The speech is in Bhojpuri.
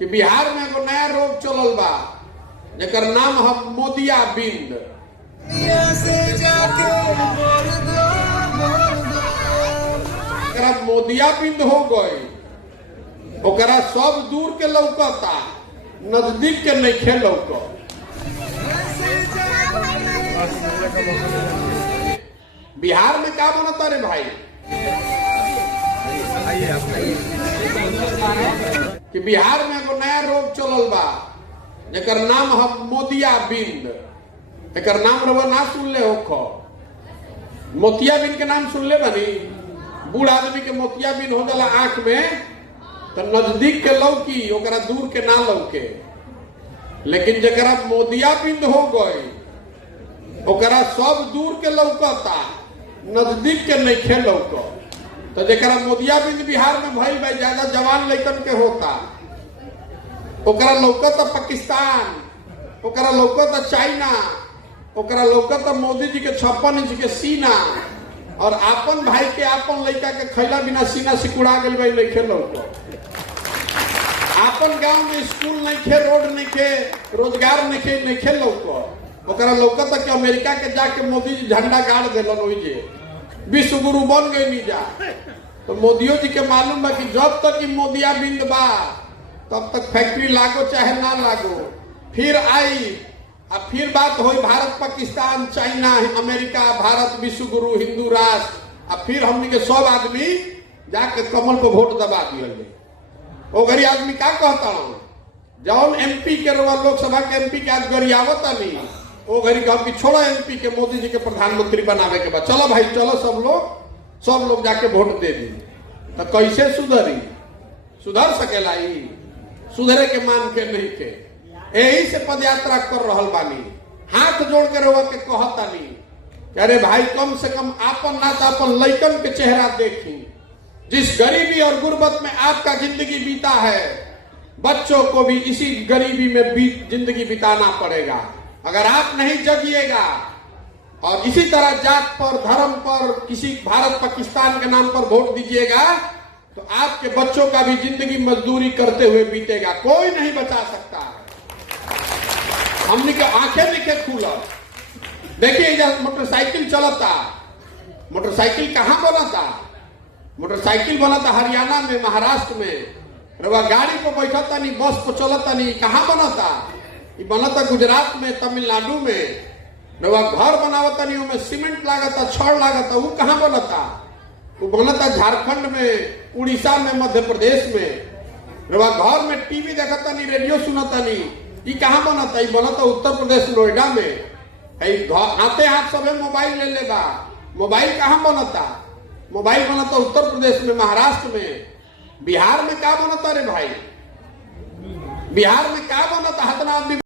कि बिहार में एगो नया रोग चलल बा जेकर नाम है मोतियाबिंद। मोतियाबिंद हो गई, ओकरा सब दूर के लौकता, नजदीक के नहीं लौकता। बिहार में क्या बनता रे भाई कि बिहार में एगो नया रोग चलल बा जेकर नाम है मोतियाबिंद। एकर नाम रवा ना सुनले हो? मोतियाबिंद के नाम सुनले बनी? बूढ़ आदमी के मोतियाबिंद हो जाला आंख में, तो नजदीक के लौकी, ओकरा दूर के ना लौके। लेकिन जरा मोतियाबिंद हो गई, ओकरा सब दूर के लौकता, नजदीक के नहीं लौक। तो जरा मोतियाबिंद बिहार में भइल बा, ज्यादा जवान लड़कन के होता, ओकरा लौकता पाकिस्तान, ओकरा लौकता चाइना, ओकरा लौकता मोदी जी के 56 इंच के सीना, और आपन भाई के आपन लड़का के खैला बिना सीना सिकुड़ा गल भाई नहीं लौक। आपन गांव में स्कूल नहीं खे, रोड नहीं खे, रोजगार नहीं खे लौक। ओकरा लौकता कि अमेरिका के जाके मोदी जी झंडा गाड़ दिलन, ओइजे विश्व गुरु बन गई नहीं जा। तो मोदियो जी के मालूम बा कि जब तक मोतियाबिंद बा तब तक फैक्ट्री लागो चाहे ना लागो, फिर आई अब फिर बात हो भारत पाकिस्तान चाइना अमेरिका भारत विश्व गुरु हिंदू राष्ट्र, अब फिर हमने के सब आदमी जाके कमल को वोट दबा दिए। वो गरीब आदमी क्या कहता हूँ, जौन एमपी के लोकसभा के एमपी के आज गरियावत नहीं, वो गरीब कहा कि छोड़ो एमपी के, मोदी जी के प्रधानमंत्री बनावे के बाद चलो भाई चलो सब लोग जाके वोट दे दी। तो कैसे सुधरी? सुधर सकेला? सुधरे के मान के नहीं के, यही से पदयात्रा कर रहल बानी, हाथ जोड़ के रोवा के कहतानी, अरे भाई कम से कम आपन ना तो अपन लइकन के चेहरा देखी। जिस गरीबी और गुर्बत में आपका जिंदगी बीता है, बच्चों को भी इसी गरीबी में जिंदगी बिताना पड़ेगा। अगर आप नहीं जगिएगा और इसी तरह जात पर धर्म पर किसी भारत पाकिस्तान के नाम पर वोट दीजिएगा, तो आपके बच्चों का भी जिंदगी मजदूरी करते हुए बीतेगा, कोई नहीं बचा सकता है। हमने के आंखें लिखे खुला। देखिए जब मोटरसाइकिल चलता, मोटरसाइकिल कहाँ बना था? मोटरसाइकिल बना था हरियाणा में, महाराष्ट्र में। रवा गाड़ी को बैठा था नहीं, बस को चलता नहीं, कहाँ बना था? ये बना था गुजरात में, तमिलनाडु में। रवा घर बनावता नहीं, उसमें सीमेंट लागता, छड़ लागता, वो कहाँ बना था? वो बना था झारखंड में, उड़ीसा में, मध्य प्रदेश में। रवा घर में टीवी देखता नहीं, रेडियो सुनता नहीं, ये कहाँ बना था? ये बना था उत्तर प्रदेश नोएडा में। हाथे हाथ सब मोबाइल ले लेगा। मोबाइल कहाँ बना था? मोबाइल बना था उत्तर प्रदेश में, महाराष्ट्र में। बिहार में क्या बना था रे भाई? बिहार में क्या बना था? हतना